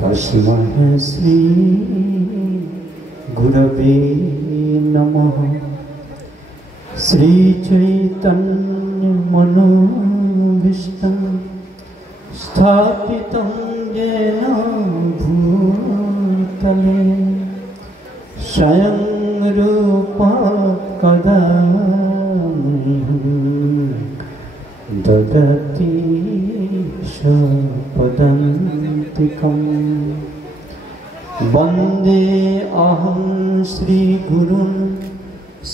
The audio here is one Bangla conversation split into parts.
तस्मै श्री गुरवे नमः। श्री चैतन्य मनोभीष्टं स्थापितं येन भूतले स्वयं रूपा कदा ददति स्वपदान्तिकम्। वन्दे अहं श्रीगुरुं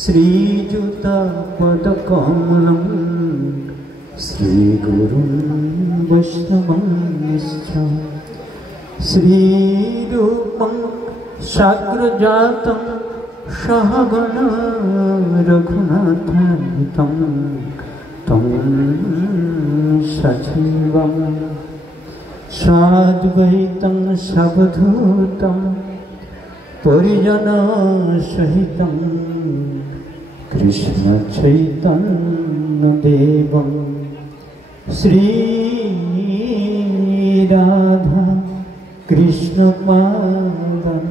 श्रीयुतपदकमलं श्रीगुरुं वैष्णवंश्च श्रीरूपं साग्रजातं सहगण रघुनाथान्वितं तं सजीवं साद्वैतं सवधूतं परिजनसहितं कृष्णचैतन्यदेवं श्रीराधा कृष्णपादं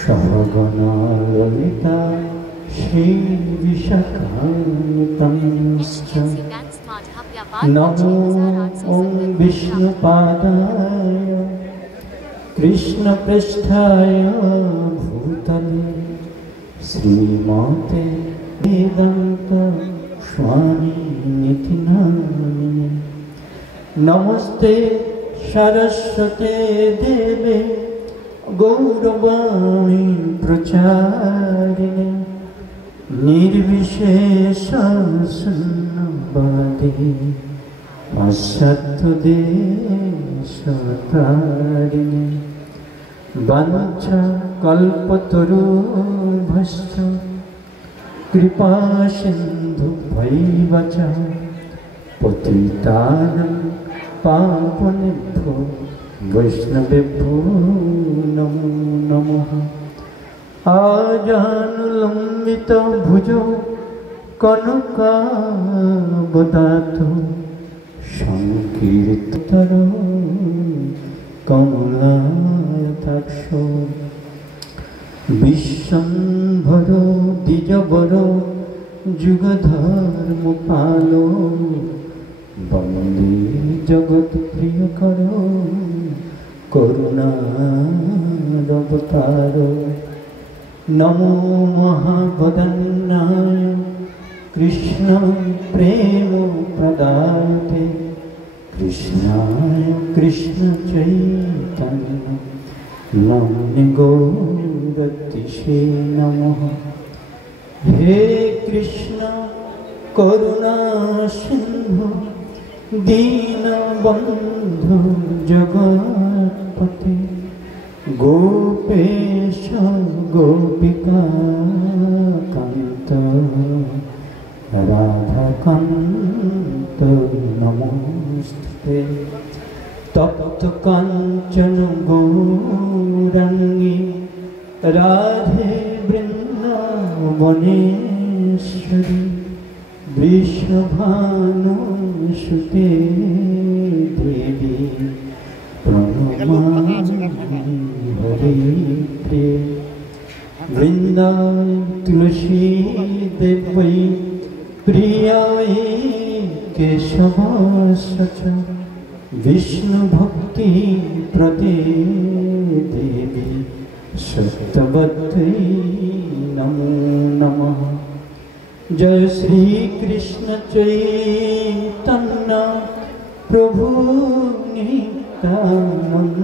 सहगना ललिता श्रीविशाखान्वितंश्च। नमो ॐ विष्णुपादाय कृष्णपृष्ठाय भूतले श्रीमते वेदान्त स्वामिनिति नामिने। नमस्ते सरस्वते देवे गौरवाणी प्रचारिणे निर्विशेष शून्यवादी पाश्चात्यदेशतारिणे। वंशा कल्पतरुभ्यश्च कृपा सिन्धुभ्यैव च पतितानां पावनेभ्यो वैष्णवेभ्यो नमो नमः। आजानुलम्बितभुजौ कनकावदातो संकीर्तनो कमलायताक्षो विश्वम्भरो द्विजवरो जुगधर्मपालो वन्दे जगत्प्रियकरो करुणावतारो। नमो महावदन्नाय कृष्ण प्रेम प्रदायते कृष्णाय कृष्ण चैतन्य नाम्ने गौरतिसे नमः। हे कृष्ण करुणा सिन्धु दीनबन्धु जगत्पते गोपेश गोपिका कान्त राधाकान्त नमोस्तुते। तप्त काञ्चन गौराङ्गी राधे वृन्दावनेश्वरी वृषभानुसुते देवी प्रणमामि हरिप्रिये। वृन्दावन तुलसी देवै प्रियाय केशवास्य विष्णुभक्ति प्रदे देवी सत्यवत्यै नमो नमः। जय श्री कृष्ण चैतन्य प्रभु नित्यानंद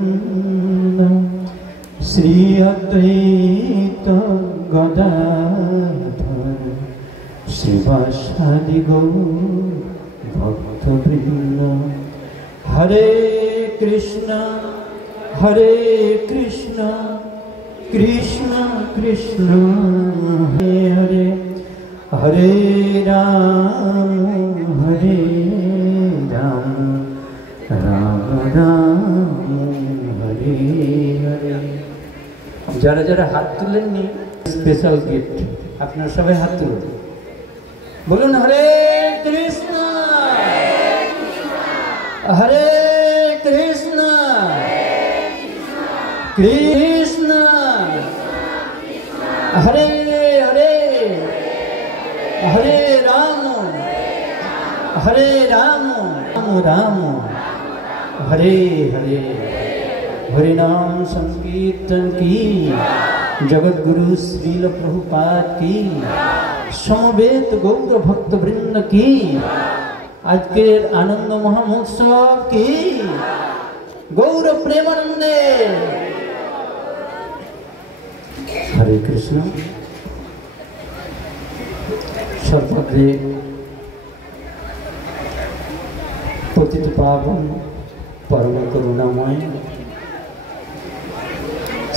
श्री अद्वैत गदाधर श्रीवासादि गौर भक्तवृंद। हरे कृष्ण कृष्ण कृष्ण हरे हरे हरे राम राम राम हरे हरे। যারা যারা হাত তুলেননি স্পেশাল গিফট আপনারা সবাই হাত তুলুন, বলুন হরে কৃষ্ণ হরে কৃষ্ণ কৃষ্ণ হরে হরে হরে রাম হরে রাম রাম রাম हरे हरे हरे नाम संकीर्तन की जगत गुरु श्रील प्रभुपाद की समवेत गौर भक्त वृंद की आज के आनंद महामहोत्सव की गौर प्रेमानंदे हरे कृष्ण सर्वत्र पतित पावन परम करुणामय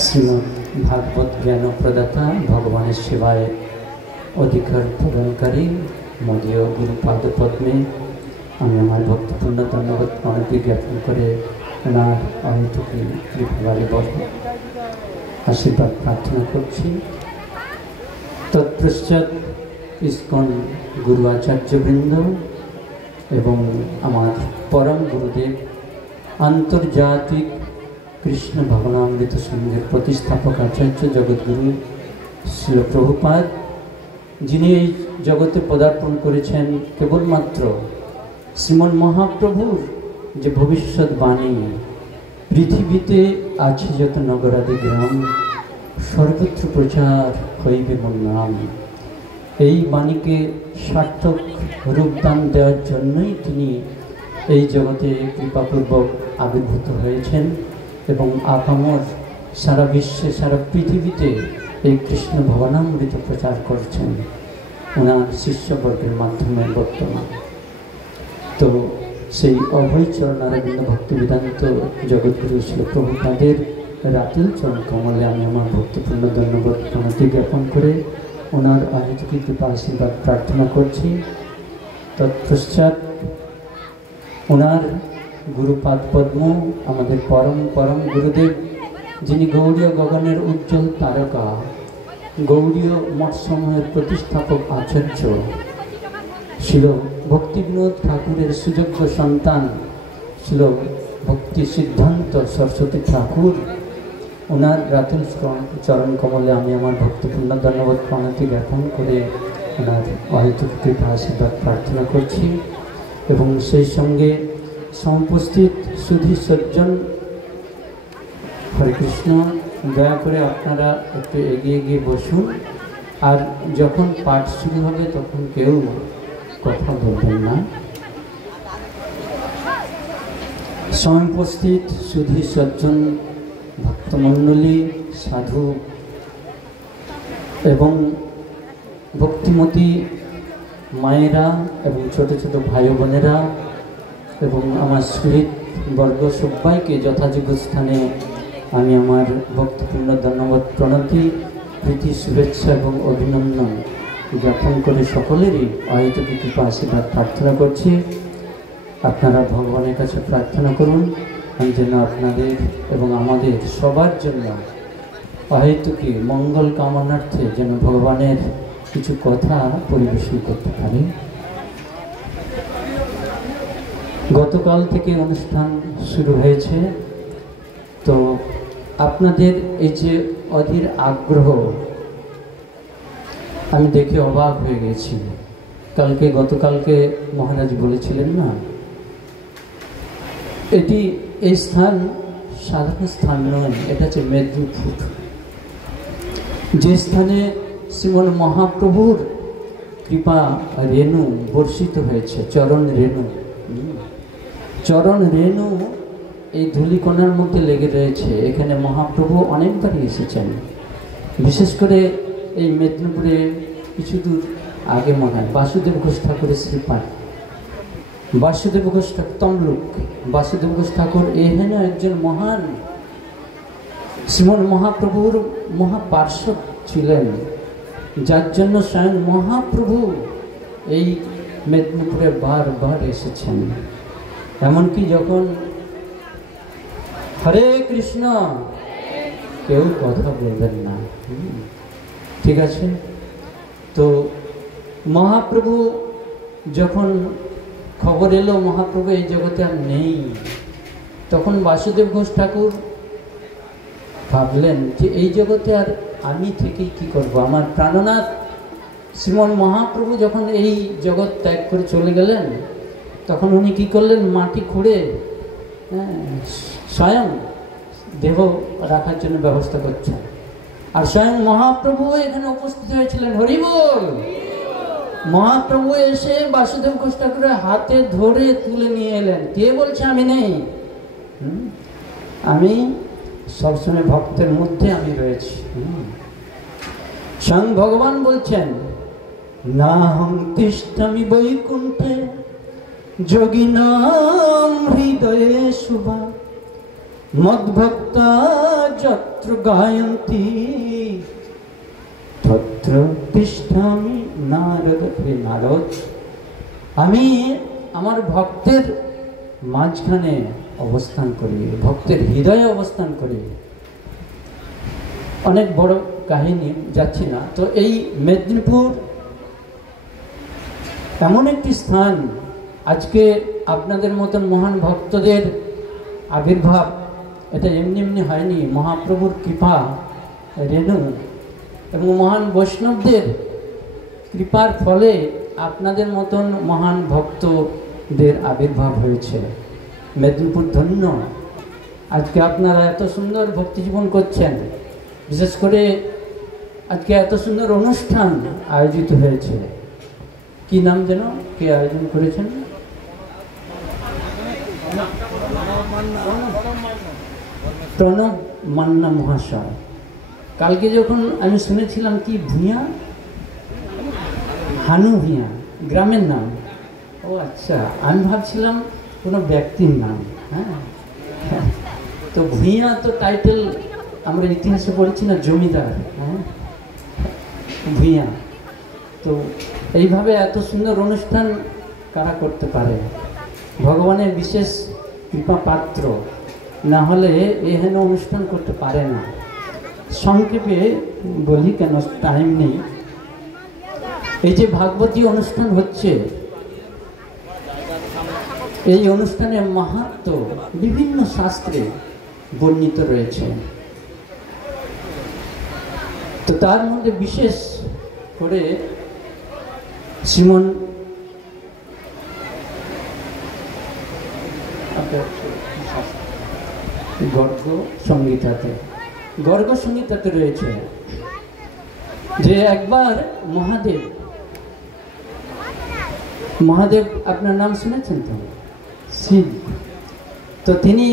श्रीमद् भागवत ज्ञान प्रदाता भगवान सेवाय अधिकार प्रदानकारी मदीय गुरुपाद पद्मे আমি আমার ভক্তিপূর্ণ ধন্যবাদ প্রণতি জ্ঞাপন করে ওনার অহেতুকি কৃপাবারে আশীর্বাদ প্রার্থনা করছি। তৎপশ্চাৎ ইস্কন গুরু আচার্যবৃন্দ এবং আমার পরম গুরুদেব আন্তর্জাতিক কৃষ্ণ ভবনামৃত সংঘের প্রতিষ্ঠাপক আচার্য জগৎগুরু শ্রীল প্রভুপাদ, যিনি এই জগতে পদার্পণ করেছেন কেবলমাত্র শ্রীমন মহাপ্রভুর যে ভবিষ্যৎবাণী, পৃথিবীতে আছে যত নগরাদি গ্রাম সর্বত্র প্রচার হইবে মোর নাম, এই বাণীকে সার্থক রূপদান দেওয়ার জন্যই তিনি এই জগতে কৃপাপূর্বক আবির্ভূত হয়েছেন এবং আপামর সারা বিশ্বে সারা পৃথিবীতে এই কৃষ্ণ ভবনামৃত প্রচার করছেন ওনার শিষ্যবর্গের মাধ্যমে বর্তমান। তো সেই অভয় চরণারবিন্দ ভক্তি বেদান্ত জগৎগুরু শ্রী প্রভুপাদের রাতুল চরণ কমলে আমি আমার ভক্তিপূর্ণ ধন্যবাদ প্রণতি জ্ঞাপন করে ওনার অহেতুকি কৃপা আশীর্বাদ প্রার্থনা করছি। তৎপশ্চাৎ ওনার গুরুপাদ পদ্ম আমাদের পরম পরম গুরুদেব, যিনি গৌড়ীয় গগনের উজ্জ্বল তারকা, গৌড়ীয় মঠসমূহের প্রতিষ্ঠাপক আচার্য, ছিল ভক্তি বিনোদ ঠাকুরের সুযোগ্য সন্তান, ছিল ভক্তি সিদ্ধান্ত সরস্বতী ঠাকুর, ওনার রাতুল চরণ কমলে আমি আমার ভক্তিপূর্ণ ধন্যবাদ প্রণতি জ্ঞাপন করে ওনার অহেতুক কৃপা আশীর্বাদ প্রার্থনা করছি। এবং সেই সঙ্গে সমুপস্থিত সুধী সজ্জন, হরে কৃষ্ণ, দয়া করে আপনারা একটু এগিয়ে গিয়ে বসুন, আর যখন পাঠ শুরু হবে তখন কেউ কথা বলবেন না। সমুপস্থিত সুধী সজ্জন ভক্তমণ্ডলী, সাধু এবং ভক্তিমতী মায়েরা এবং ছোট ছোট ভাই বোনেরা এবং আমার সুহৃদ বর্গ সবাইকে যথাযোগ্য স্থানে আমি আমার ভক্তিপূর্ণ ধন্যবাদ প্রণতি প্রীতি শুভেচ্ছা এবং অভিনন্দন জ্ঞাপন করে সকলেরই অহেতুক কৃপা আশীর্বাদ প্রার্থনা করছি। আপনারা ভগবানের কাছে প্রার্থনা করুন যেন আপনাদের এবং আমাদের সবার জন্য অহেতুকি মঙ্গল কামনার্থে যেন ভগবানের কিছু কথা পরিবেশন করতে পারি। গতকাল থেকে অনুষ্ঠান শুরু হয়েছে, তো আপনাদের এই যে অধীর আগ্রহ আমি দেখে অবাক হয়ে গেছি। গতকালকে মহারাজ বলেছিলেন না, এটি এই স্থান সাধারণ স্থান নয়, এটা হচ্ছে মেদিনীপুর, যে স্থানে শ্রীমন মহাপ্রভুর কৃপা রেণু বর্ষিত হয়েছে, চরণ রেণু। চরণ রেণু এই ধূলিকণার মধ্যে লেগে রয়েছে। এখানে মহাপ্রভু অনেকবারই এসেছেন, বিশেষ করে এই মেদিনীপুরে কিছু দূর আগে মনে হয় বাসুদেব ঘোষ ঠাকুরের শ্রীপাঠ, বাসুদেব ঘোষ ঠাকুর তমলুক, বাসুদেব ঘোষ ঠাকুর এহেন একজন মহান শ্রীমন মহাপ্রভুর মহাপার্শ্বদ ছিলেন, যার জন্য স্বয়ং মহাপ্রভু এই মেদিনীপুরে বারবার এসেছেন। এমনকি যখন হরে কৃষ্ণ কেউ কথা বলবেন না, ঠিক আছে? তো মহাপ্রভু যখন খবর এলো মহাপ্রভু এই জগতে আর নেই, তখন বাসুদেব ঘোষ ঠাকুর ভাবলেন যে এই জগতে আর আমি থেকেই কী করব। আমার প্রাণনাথ শ্রীমন মহাপ্রভু যখন এই জগৎ ত্যাগ করে চলে গেলেন, তখন উনি কী করলেন, মাটি খুঁড়ে স্বয়ং দেহ রাখার জন্য ব্যবস্থা করছেন। আর স্বয়ং মহাপ্রভু এখানে উপস্থিত হয়েছিলেন। হরি বল। মহাপ্রভু এসে বাসুদেব ঘোষ ঠাকুরের হাতে ধরে তুলে নিয়ে এলেন। কে বলছে আমি নেই? আমি সবসময় ভক্তের মধ্যে আমি রয়েছি। স্বয়ং ভগবান বলছেন, না হম তিষ্ঠামি বৈকুণ্ঠে যোগিনাম হৃদয়ে শুভা মদ্ভক্তা যত্র গায়ন্তি তত্র তিষ্ঠামি নারদ। নারদ, আমি আমার ভক্তের মাঝখানে অবস্থান করি, ভক্তের হৃদয়ে অবস্থান করি। অনেক বড় কাহিনী, যাচ্ছি না। তো এই মেদিনীপুর এমন একটি স্থান, আজকে আপনাদের মতন মহান ভক্তদের আবির্ভাব এটা এমনি এমনি হয়নি। মহাপ্রভুর কৃপা রেণু এবং মহান বৈষ্ণবদের কৃপার ফলে আপনাদের মতন মহান ভক্তদের আবির্ভাব হয়েছে। মেদিনীপুর ধন্য। আজকে আপনারা এত সুন্দর ভক্তিজীবন করছেন, বিশেষ করে আজকে এত সুন্দর অনুষ্ঠান আয়োজিত হয়েছে। কি নাম যেন, কে আয়োজন করেছেন? প্রণব মান্না মহাশয়। কালকে যখন আমি শুনেছিলাম কি ভূঁইয়া, হানু ভূঁইয়া গ্রামের নাম। ও আচ্ছা, আমি ভাবছিলাম কোনো ব্যক্তির নাম। হ্যাঁ, তো ভূঁইয়া তো টাইটেল আমরা ইতিহাসে পড়েছি না, জমিদার। হ্যাঁ, ভূঁইয়া। তো এইভাবে এত সুন্দর অনুষ্ঠান কারা করতে পারে? ভগবানের বিশেষ কৃপা পাত্র, না হলে এহেন অনুষ্ঠান করতে পারে না। সংক্ষেপে বলি, কেন টাইম নেই। এই যে ভাগবতী অনুষ্ঠান হচ্ছে, এই অনুষ্ঠানের মাহাত্ম্য বিভিন্ন শাস্ত্রে বর্ণিত রয়েছে। তো তার মধ্যে বিশেষ করে শ্রীমন গর্গ সংহিতাতে রয়েছে যে একবার মহাদেব আপনার নাম শুনেছেন তো, শিব। তো তিনি,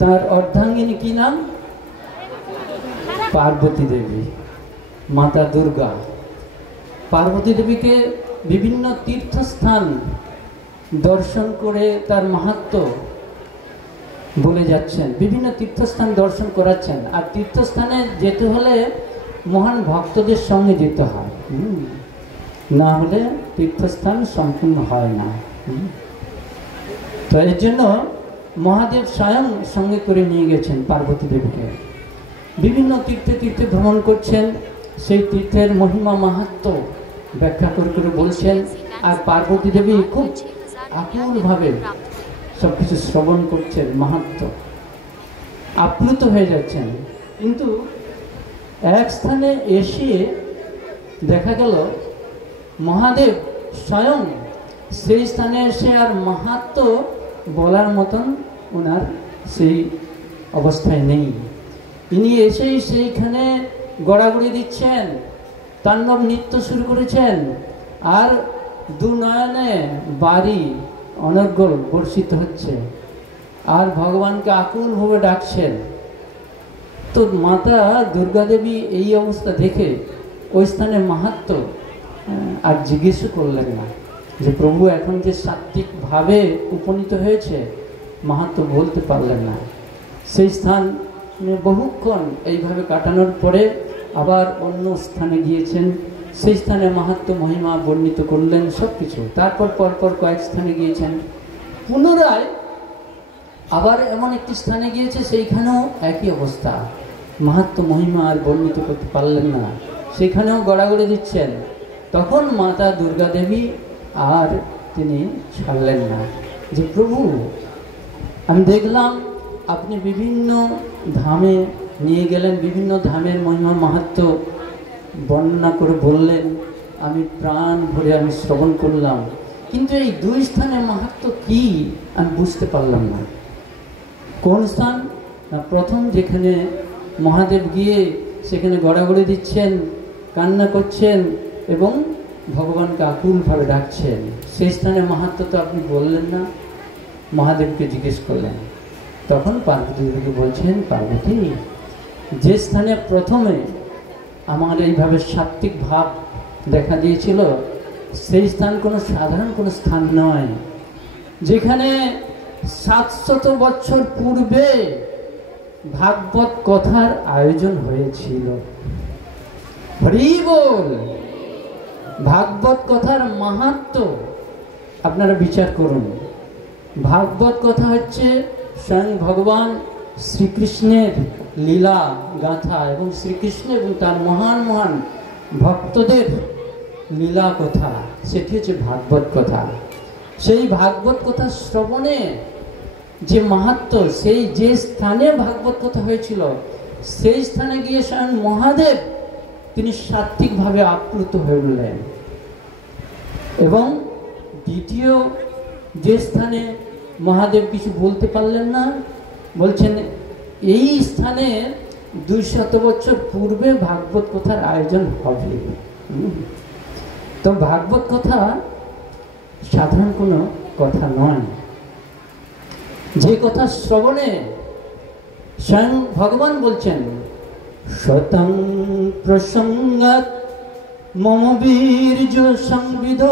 তার অর্ধাঙ্গিনী কি নাম? পার্বতী দেবী, মাতা দুর্গা। পার্বতী দেবীকে বিভিন্ন তীর্থস্থান দর্শন করে তার মাহাত্ম্য বলে যাচ্ছেন, বিভিন্ন তীর্থস্থান দর্শন করাচ্ছেন। আর তীর্থস্থানে যেতে হলে মহান ভক্তদের সঙ্গে যেতে হয়, না হলে তীর্থস্থান সম্পূর্ণ হয় না। তো এর জন্য মহাদেব স্বয়ং সঙ্গে করে নিয়ে গেছেন পার্বতী দেবীকে। বিভিন্ন তীর্থে ভ্রমণ করছেন, সেই তীর্থের মহিমা মাহাত্ম্য ব্যাখ্যা করে করে বলছেন। আর পার্বতী দেবী খুব আকুলভাবে সব কিছু শ্রবণ করছেন, মাহাত্ম্য আপ্লুত হয়ে যাচ্ছেন। কিন্তু এক স্থানে এসে দেখা গেল মহাদেব স্বয়ং সেই স্থানে এসে আর মাহাত্ম্য বলার মতন ওনার সেই অবস্থায় নেই। ইনি এসেই সেইখানে গড়াগড়ি দিচ্ছেন, তাণ্ডব নৃত্য শুরু করেছেন, আর দু নয়নে বাড়ি অনর্গল বর্ষিত হচ্ছে, আর ভগবানকে আকুলভাবে ডাকছেন। তো মাতা দুর্গা দেবী এই অবস্থা দেখে ওই স্থানে মাহাত্ম্য আর জিজ্ঞেসও করলেন না, যে প্রভু এখন যে সাত্ত্বিকভাবে উপনীত হয়েছে, মাহাত্ম্য বলতে পারলেন না। সেই স্থান বহুক্ষণ এইভাবে কাটানোর পরে আবার অন্য স্থানে গিয়েছেন, সেই স্থানে মাহাত্ম্য মহিমা বর্ণিত করলেন সব কিছু। তারপর পরপর কয়েক স্থানে গিয়েছেন, পুনরায় আবার এমন একটি স্থানে গিয়েছে, সেইখানেও একই অবস্থা, মাহাত্ম্য মহিমা আর বর্ণিত করতে পারলেন না, সেখানেও গড়াগড়ি দিচ্ছেন। তখন মাতা দুর্গা দেবী আর তিনি ছাড়লেন না, যে প্রভু আমি দেখলাম আপনি বিভিন্ন ধামে নিয়ে গেলেন, বিভিন্ন ধামের মহিমা মাহাত্ম্য বর্ণনা করে বললেন। আমি প্রাণ ভরে আমি শ্রবণ করলাম, কিন্তু এই দুই স্থানের মাহাত্ম্য কি আমি বুঝতে পারলাম না। কোন স্থান না, প্রথম যেখানে মহাদেব গিয়ে সেখানে গড়াগড়ি দিচ্ছেন, কান্না করছেন এবং ভগবানকে আকুলভাবে ডাকছেন, সেই স্থানের মাহাত্ম্য তো আপনি বললেন না। মহাদেবকে জিজ্ঞেস করলেন, তখন পার্বতী দেবীকে বলছেন, পার্বতী, যে স্থানে প্রথমে আমার এইভাবে সাত্ত্বিক ভাব দেখা দিয়েছিল, সেই স্থান কোনো সাধারণ কোনো স্থান নয়, যেখানে 700 বছর পূর্বে ভাগবত কথার আয়োজন হয়েছিল। হরি বল। ভাগবত কথার মাহাত্ম্য আপনারা বিচার করুন। ভাগবত কথা হচ্ছে স্বয়ং ভগবান শ্রীকৃষ্ণের লীলা গাথা এবং শ্রীকৃষ্ণ এবং তার মহান মহান ভক্তদের লীলা কথা, সেটি হচ্ছে ভাগবত কথা। সেই ভাগবত কথা শ্রবণে যে মাহাত্ম্য, সেই যে স্থানে ভাগবত কথা হয়েছিল, সেই স্থানে গিয়ে স্বয়ং মহাদেব তিনি সাত্ত্বিকভাবে আপ্লুত হয়ে উঠলেন। এবং দ্বিতীয় যে স্থানে মহাদেব কিছু বলতে পারলেন না, বলছেন এই স্থানে 200 বছর পূর্বে ভাগবত কথার আয়োজন হবে। তো ভাগবত কথা সাধারণ কোনো কথা নয়, যে কথা শ্রবণে স্বয়ং ভগবান বলছেন, শতং প্রসঙ্গাৎ মম বীর্য সংবিদ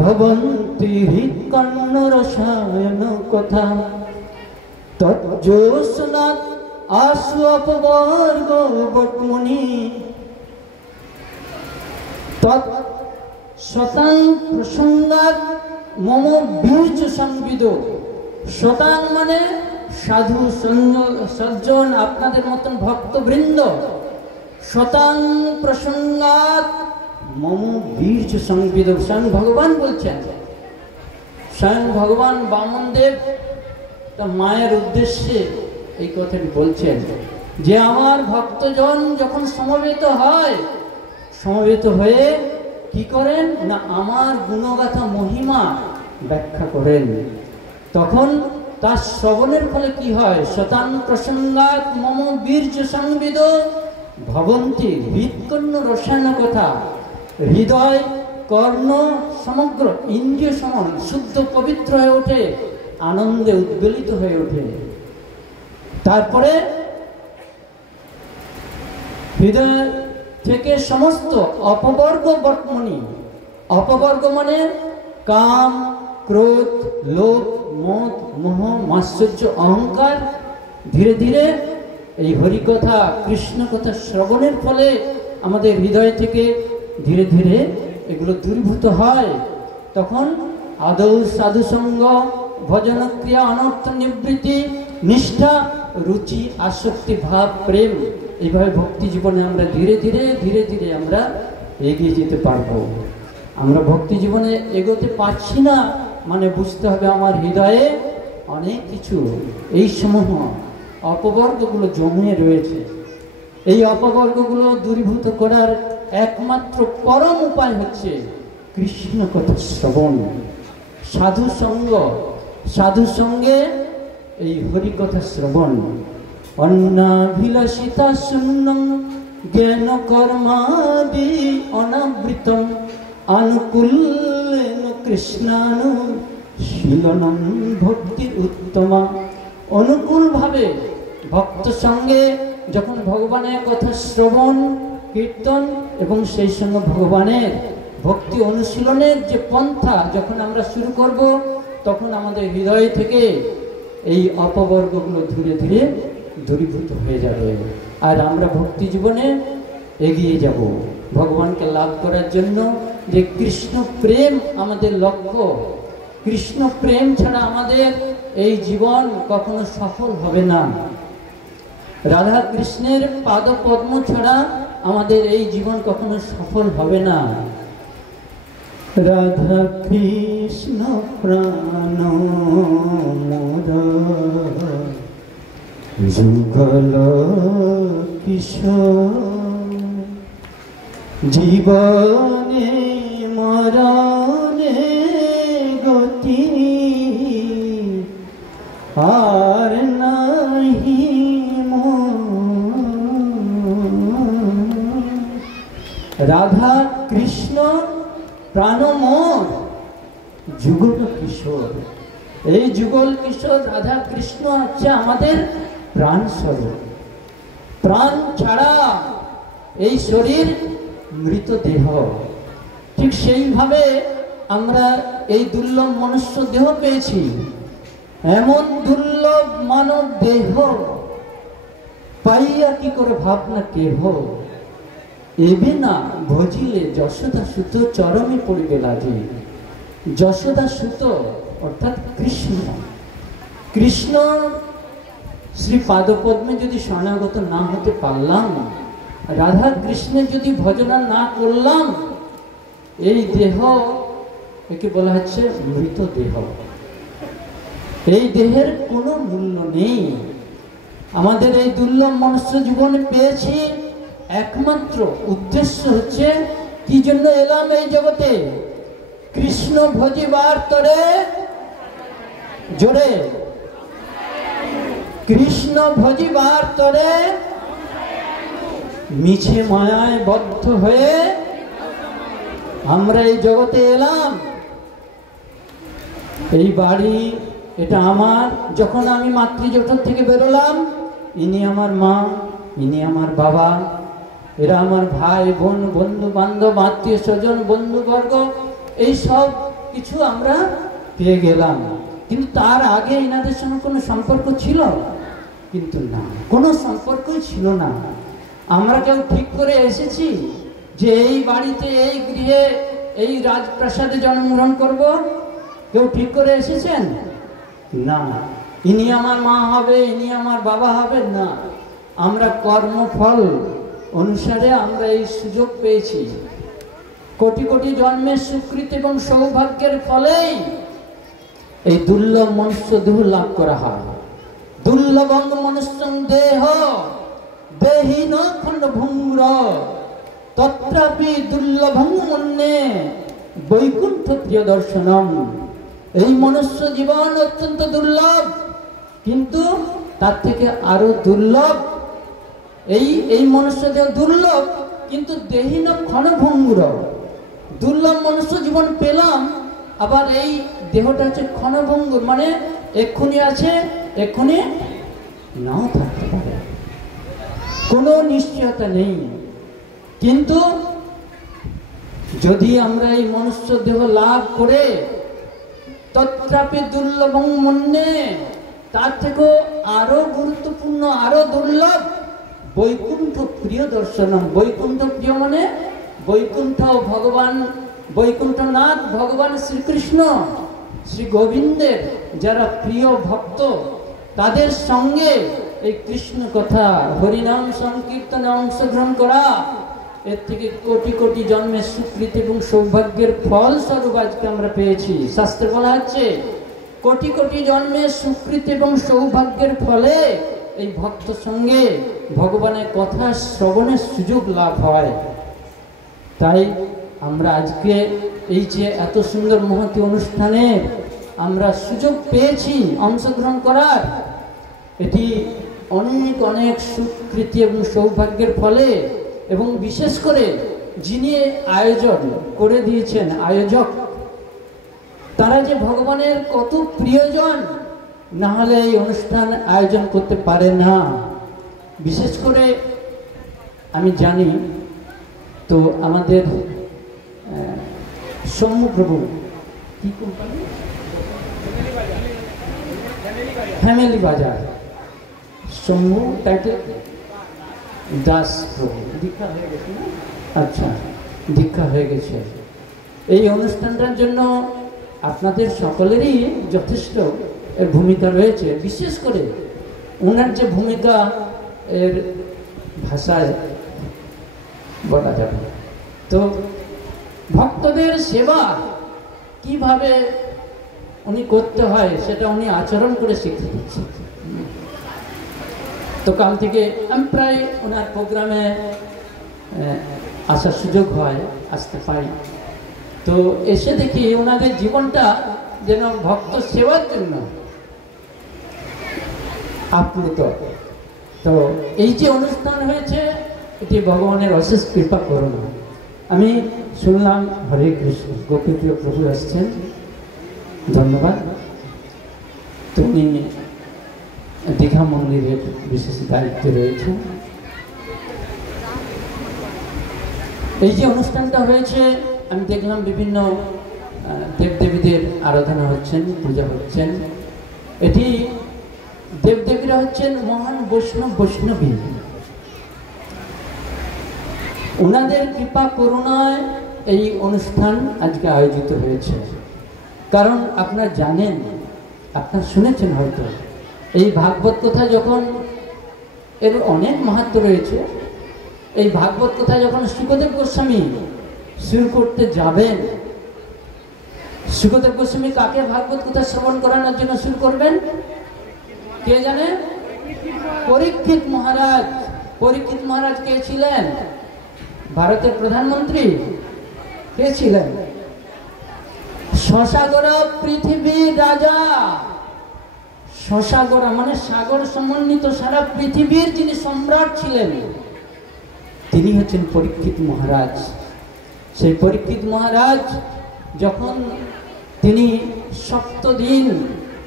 ভবন্তি হৃৎকর্ণ রসায়ন কথা তজ্জোৎস্নাৎ আশু অপবর্গ বটমুনি তৎ শতাং প্রসঙ্গাৎ মম বীর্য সংবিদ। শতাং মানে সাধু সজ্জন, আপনাদের মতন ভক্তবৃন্দ। শতাং প্রসঙ্গাৎ মম বীর্য সংবিদ। স্বয়ং ভগবান বলছেন, স্বয়ং ভগবান বামনদেব তার মায়ের উদ্দেশ্যে এই কথাটি বলছেন যে আমার ভক্তজন যখন সমবেত হয়, সমবেত হয়ে কি করেন না, আমার গুণগাথা মহিমা ব্যাখ্যা করেন, তখন তার শ্রবণের ফলে কি হয়, শতাং প্রসঙ্গাৎ মম বীর্য সংবিদ ভবন্তি হৃৎকর্ণ রসায়ন কথা। হৃদয়, কর্ণ, সমগ্র ইন্দ্রিয় সমন শুদ্ধ পবিত্র হয়ে ওঠে, আনন্দে উদ্বেলিত হয়ে ওঠে। তারপরে হৃদয় থেকে সমস্ত অপবর্গ বটমণি, অপবর্গ মানে কাম, ক্রোধ, লোভ, মদ, মোহ, মাৎসর্য, অহংকার ধীরে ধীরে এই হরিকথা কৃষ্ণ কথা শ্রবণের ফলে আমাদের হৃদয় থেকে ধীরে ধীরে এগুলো দূরীভূত হয়। তখন আদৌ সাধুসঙ্গ, ভজনক্রিয়া, অনর্থ নিবৃত্তি, নিষ্ঠা, রুচি, আসক্তি ভাব, প্রেম, এইভাবে ভক্তি জীবনে আমরা ধীরে ধীরে ধীরে ধীরে আমরা এগিয়ে যেতে পারবো। আমরা ভক্তি জীবনে এগোতে পারছি না মানে বুঝতে হবে আমার হৃদয়ে অনেক কিছু এই সমূহ অপবর্গগুলো জমিয়ে রয়েছে। এই অপবর্গগুলো দূরীভূত করার একমাত্র পরম উপায় হচ্ছে কৃষ্ণ কথা শ্রবণ, সাধু সঙ্গ, সাধু সঙ্গে এই হরি কথা শ্রবণ। অন্নাভিলাষিতা শূন্যং জ্ঞান কর্মাদি অনাবৃতম আনুকূল্যেন কৃষ্ণানুশীলনং ভক্তি উত্তমা। অনুকূলভাবে ভক্ত সঙ্গে যখন ভগবানের কথা শ্রবণ, কীর্তন এবং সেই সঙ্গে ভগবানের ভক্তি অনুশীলনের যে পন্থা যখন আমরা শুরু করব, তখন আমাদের হৃদয় থেকে এই অপবর্গগুলো ধীরে ধীরে দূরীভূত হয়ে যাবে, আর আমরা ভক্তি জীবনে এগিয়ে যাব ভগবানকে লাভ করার জন্য। যে কৃষ্ণ প্রেম আমাদের লক্ষ্য, কৃষ্ণ প্রেম ছাড়া আমাদের এই জীবন কখনো সফল হবে না। রাধা কৃষ্ণের পাদ পদ্ম ছাড়া আমাদের এই জীবন কখনো সফল হবে না। রাধা কৃষ্ণ প্রাণ মোর যুগল কিশোর জীবনে মরণে গতি আর নাহি রাধা কৃষ্ণ প্রাণ মোর যুগল কিশোর। এই যুগল কিশোর রাধা কৃষ্ণ হচ্ছে আমাদের প্রাণ স্বরূপ। প্রাণ ছাড়া এই শরীর মৃত দেহ। ঠিক সেইভাবে আমরা এই দুর্লভ মনুষ্য দেহ পেয়েছি। এমন দুর্লভ মানব দেহ পাইয়া কি করে ভাবনা কেহ, এবে না ভজিলে যশোদা সুত চরমে পড়িবে লাজে। যশোদা সুত অর্থাৎ কৃষ্ণ। কৃষ্ণ শ্রী পাদপদ্মে যদি শরণাগত না হতে পারলাম, রাধা কৃষ্ণের যদি ভজনা না করলাম, এই দেহ একে বলা হচ্ছে মৃত দেহ। এই দেহের কোনো মূল্য নেই। আমাদের এই দুর্লভ মনুষ্য জীবনে পেয়েছি, একমাত্র উদ্দেশ্য হচ্ছে কি জন্য এলাম এই জগতে? কৃষ্ণ ভজিবার তরে জোরে, কৃষ্ণ ভজিবার তরে মিছে মায়ায় বদ্ধ হয়ে আমরা এই জগতে এলাম। এই বাড়ি এটা আমার। যখন আমি মাতৃজঠর থেকে বেরোলাম, ইনি আমার মা, ইনি আমার বাবা, এরা আমার ভাই বোন, বন্ধু বান্ধব, আত্মীয় স্বজন, বন্ধুবর্গ, এই সব কিছু আমরা পেয়ে গেলাম। কিন্তু তার আগে এনাদের সঙ্গে কোনো সম্পর্ক ছিল? কিন্তু না, কোনো সম্পর্কই ছিল না। আমরা কেউ ঠিক করে এসেছি যে এই বাড়িতে, এই গৃহে, এই রাজপ্রাসাদে জন্মগ্রহণ করব? কেউ ঠিক করে এসেছেন? না। ইনি আমার মা হবে, ইনি আমার বাবা হবে, না। আমরা কর্মফল অনুসারে আমরা এই সুযোগ পেয়েছি। কোটি কোটি জন্মের স্বীকৃতি এবং সৌভাগ্যের ফলেই এই দুর্লভ মনুষ্য দেহ লাভ করা হয়। দুর্লভং মনুষ্যং দেহ দেহিন খণ্ড ভঙ্গুর তত্রাপি দুর্লভং মন্যে বৈকুণ্ঠ প্রিয় দর্শনম। এই মনুষ্য জীবন অত্যন্ত দুর্লভ, কিন্তু তার থেকে আরো দুর্লভ এই মনুষ্য দেহ দুর্লভ, কিন্তু দেহিন ক্ষণভঙ্গুর। দুর্লভ মনুষ্য জীবন পেলাম, আবার এই দেহটা হচ্ছে ক্ষণভঙ্গুর, মানে এক্ষুনি আছে, এক্ষুনি নাও থাকতে পারে, কোনো নিশ্চয়তা নেই। কিন্তু যদি আমরা এই মনুষ্য দেহ লাভ করে তত্রাপি দুর্লভং মন্যে, তার থেকেও আরো গুরুত্বপূর্ণ, আরো দুর্লভ বৈকুণ্ঠ প্রিয় দর্শনম। বৈকুণ্ঠ প্রিয় মানে বৈকুণ্ঠ ভগবান, বৈকুণ্ঠনাথ ভগবান শ্রীকৃষ্ণ, শ্রী গোবিন্দের যারা প্রিয় ভক্ত, তাদের সঙ্গে এই কৃষ্ণ কথা হরিনাম সংকীর্তনে অংশগ্রহণ করা, এর থেকে কোটি কোটি জন্মের স্বীকৃতি এবং সৌভাগ্যের ফল স্বরূপ আজকে আমরা পেয়েছি। শাস্ত্রে বলা হচ্ছে কোটি কোটি জন্মের স্বীকৃতি এবং সৌভাগ্যের ফলে এই ভক্ত সঙ্গে ভগবানের কথা শ্রবণের সুযোগ লাভ হয়। তাই আমরা আজকে এই যে এত সুন্দর মহতী অনুষ্ঠানে আমরা সুযোগ পেয়েছি অংশগ্রহণ করার, এটি অনেক অনেক স্বীকৃতি এবং সৌভাগ্যের ফলে, এবং বিশেষ করে যিনি আয়োজন করে দিয়েছেন, আয়োজক, তারা যে ভগবানের কত প্রিয়জন, না হলে এই অনুষ্ঠান আয়োজন করতে পারে না। বিশেষ করে আমি জানি তো আমাদের সৌম্য প্রভু, কি কোম্পানি? ফ্যামিলি বাজার, সৌম্য টাইটেল দাস প্রভু, দীক্ষা হয়ে গেছে না? আচ্ছা, দীক্ষা হয়ে গেছে। এই অনুষ্ঠানটার জন্য আপনাদের সকলেরই যথেষ্ট এর ভূমিকা রয়েছে। বিশেষ করে ওনার যে ভূমিকা, এর ভাষায় বলা যাবে। তো ভক্তদের সেবা কিভাবে উনি করতে হয় সেটা উনি আচরণ করে শিখিয়ে দিচ্ছেন। তো কাল থেকে আমি প্রায় ওনার প্রোগ্রামে আসার সুযোগ হয়, আসতে পারি। তো এসে দেখি ওনাদের জীবনটা যেন ভক্ত সেবার জন্য আপ্লুত। তো এই যে অনুষ্ঠান হয়েছে, এটি ভগবানের অশেষ কৃপা করুণা। আমি শুনলাম হরে কৃষ্ণ, গোপীপ্রিয় প্রভু আসছেন, ধন্যবাদ। তুমি দীঘা মন্দিরের বিশেষ দায়িত্বে রয়েছে। এই যে অনুষ্ঠানটা হয়েছে, আমি দেখলাম বিভিন্ন দেবদেবীদের আরাধনা হচ্ছেন, পূজা হচ্ছেন। এটি দেবদেবীরা হচ্ছেন মহান বৈষ্ণবী। ওনাদের কৃপা করুণায় এই অনুষ্ঠান আজকে আয়োজিত হয়েছে। কারণ আপনারা জানেন, আপনারা শুনেছেন হয়তো, এই ভাগবত কথা যখন, এর অনেক মাহাত্ম্য রয়েছে। এই ভাগবত কথা যখন শুকদেব গোস্বামী শুরু করতে যাবেন, শুকদেব গোস্বামী কাকে ভাগবত কথা শ্রবণ করানোর জন্য শুরু করবেন কে জানে? পরীক্ষিত মহারাজ। পরীক্ষিত মহারাজ কে ছিলেন? ভারতের প্রধানমন্ত্রী। কে ছিলেন? শশাগর পৃথিবীর রাজা। শশাগর মানে সাগর সমন্বিত সারা পৃথিবীর যিনি সম্রাট ছিলেন, তিনি হচ্ছেন পরীক্ষিত মহারাজ। সেই পরীক্ষিত মহারাজ যখন তিনি 7 দিন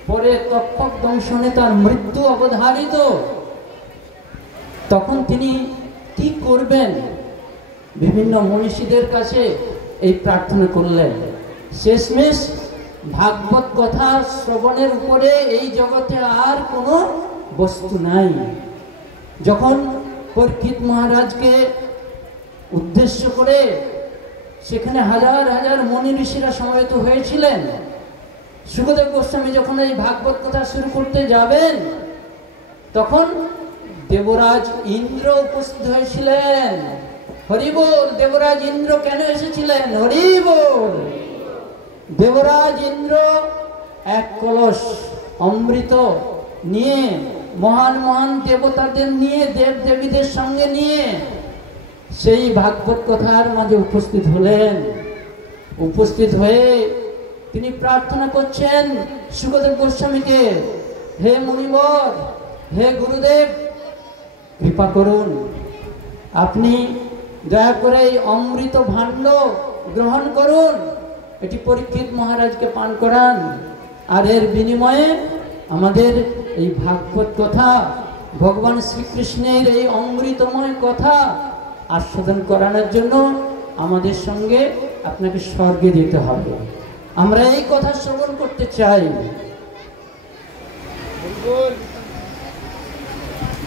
পরে তক্ষক দংশনে তার মৃত্যু অবধারিত, তখন তিনি কি করবেন? বিভিন্ন মনীষীদের কাছে এই প্রার্থনা করলেন। শেষমেশ ভাগবত কথা শ্রবণের উপরে এই জগতে আর কোনো বস্তু নাই। যখন পরীক্ষিত মহারাজকে উদ্দেশ্য করে সেখানে হাজার হাজার মনি ঋষিরা সমবেত হয়েছিলেন, শুকদেব গোস্বামী যখন এই ভাগবত কথা শুরু করতে যাবেন, তখন দেবরাজ ইন্দ্র উপস্থিত হয়েছিলেন। হরি বল। দেবরাজ ইন্দ্র কেন এসেছিলেন? হরি বল। দেবরাজ ইন্দ্র এক কলস অমৃত নিয়ে, মহান মহান দেবতাদের নিয়ে, দেব দেবীদের সঙ্গে নিয়ে সেই ভাগবত কথার মাঝে উপস্থিত হলেন। উপস্থিত হয়ে তিনি প্রার্থনা করছেন শুকদেব গোস্বামীকে, হে মুনিবর, হে গুরুদেব, কৃপা করুন, আপনি দয়া করে এই অমৃত ভাণ্ড গ্রহণ করুন, এটি পরীক্ষিত মহারাজকে পান করান, আর এর বিনিময়ে আমাদের এই ভাগবত কথা, ভগবান শ্রীকৃষ্ণের এই অমৃতময় কথা আস্বাদন করানোর জন্য আমাদের সঙ্গে আপনাকে স্বর্গে যেতে হবে। আমরা এই কথা শ্রবণ করতে চাই।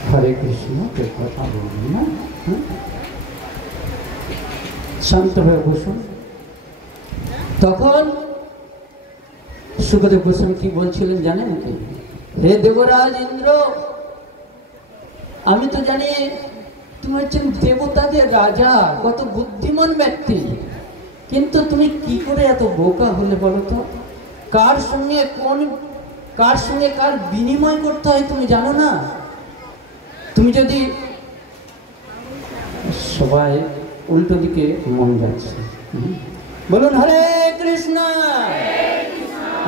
হরে কৃষ্ণ। কথা বলুন না, শান্ত হয়ে বসুন। তখন শুকদেব গোস্বামী কি বলছিলেন জানেন কি? হে দেবরাজ ইন্দ্র, আমি তো জানি তুমি হচ্ছেন দেবতাদের রাজা, কত বুদ্ধিমান ব্যক্তি, কিন্তু তুমি কি করে এত বোকা হলে বলো তো? কার সঙ্গে কার বিনিময় করতে হয় তুমি জানো না? তুমি যদি, সবাই উল্টো দিকে মন যাচ্ছে, বলুন হরে কৃষ্ণ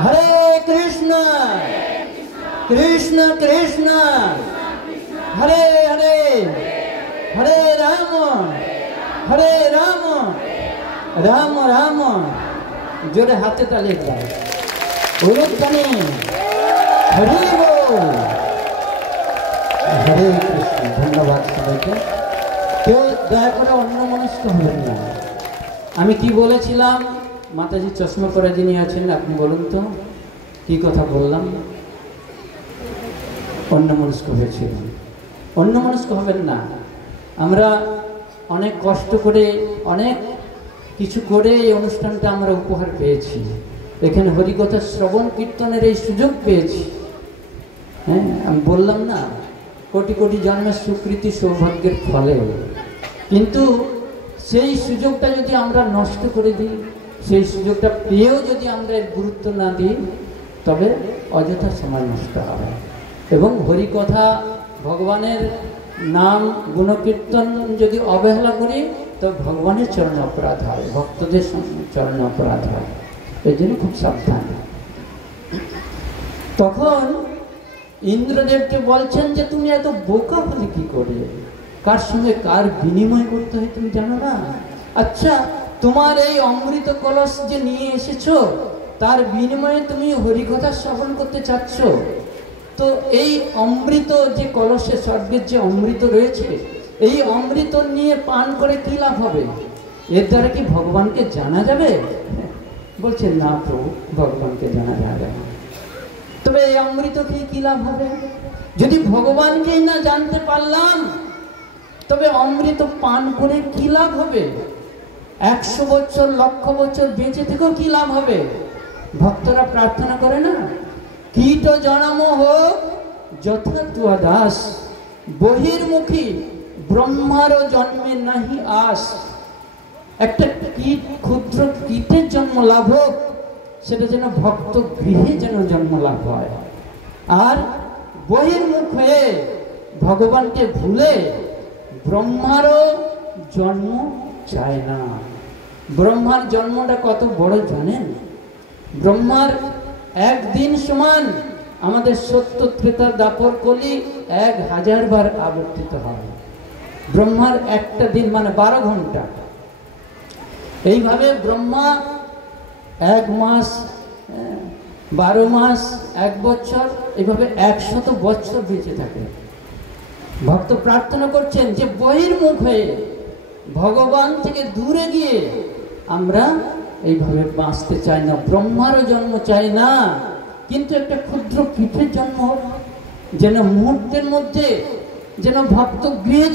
হরে কৃষ্ণ কৃষ্ণ কৃষ্ণ হরে হরে হরে রাম রাম রাম। জোরে হাতে তালি দাও, বলুন জানি হরি বল। হরে কৃষ্ণ। ধন্যবাদ সবাইকে। কেউ দয়া করে অন্যমনস্ক হবেন না। আমি কি বলেছিলাম? মাতাজি চশমা পরে যিনি আছেন, আপনি বলুন তো কি কথা বললাম? অন্যমনস্ক হয়েছিলাম। অন্যমনস্ক হবেন না। আমরা অনেক কষ্ট করে, অনেক কিছু করে এই অনুষ্ঠানটা আমরা উপহার পেয়েছি। এখানে হরিকথা শ্রবণ কীর্তনের এই সুযোগ পেয়েছি। হ্যাঁ, আমি বললাম না, কোটি কোটি জন্মের সুকৃতি সৌভাগ্যের ফলে। কিন্তু সেই সুযোগটা যদি আমরা নষ্ট করে দিই, সেই সুযোগটা পেয়েও যদি আমরা এর গুরুত্ব না দিই, তবে অযথা সময় নষ্ট হবে। এবং হরিকথা ভগবানের নাম গুণকীর্তন যদি অবহেলা করি তো ভগবানের চরণে অপরাধ হয়, ভক্তদের চরণে অপরাধ হয়। এই জন্য খুব সাবধান। তখন ইন্দ্রদেবকে বলছেন যে তুমি এত বোকা হলে কি করে, কার সঙ্গে কার বিনিময় করতে হয় তুমি জানো না? আচ্ছা, তোমার এই অমৃত কলস যে নিয়ে এসেছো তার বিনিময়ে তুমি হরিকথা শ্রবণ করতে চাচ্ছ, তো এই অমৃত যে কলসে স্বর্গের যে অমৃত রয়েছে এই অমৃত নিয়ে পান করে কি লাভ হবে? এর দ্বারা কি ভগবানকে জানা যাবে? বলছেন না প্রভু, ভগবানকে জানা যাবে না। তবে এই অমৃত খেয়ে কি লাভ হবে? যদি ভগবানকেই না জানতে পারলাম তবে অমৃত পান করে কি লাভ হবে? 100 বছর 1,00,000 বছর বেঁচে থেকেও কি লাভ হবে? ভক্তরা প্রার্থনা করে না, কীট জনম হোক যথা তুয়া দাস, বহির্মুখী ব্রহ্মার জন্মে নাহি আস। একটা কীট, ক্ষুদ্র কীটের জন্ম লাভ হোক, সেটা যেন ভক্ত গৃহে যেন জন্ম লাভ হয়। আর বহির্মুখ হয়ে ভগবানকে ভুলে ব্রহ্মারও জন্ম চায় না। ব্রহ্মার জন্মটা কত বড় জানেন? ব্রহ্মার একদিন সমান আমাদের সত্য ত্রেতা দাপর কলি 1000 বার আবর্তিত হয়। ব্রহ্মার একটা দিন মানে 12 ঘন্টা। এইভাবে ব্রহ্মা 1 মাস, 12 মাস, 1 বছর, এইভাবে 100 বছর বেঁচে থাকে। ভক্ত প্রার্থনা করছেন যে বহির্মুখ হয়ে ভগবান থেকে দূরে গিয়ে আমরা এইভাবে বাঁচতে চাই না, ব্রহ্মারও জন্ম চাই না, কিন্তু একটা ক্ষুদ্র কীটের জন্ম যেন মুহূর্তের মধ্যে যেন ভক্ত গৃহে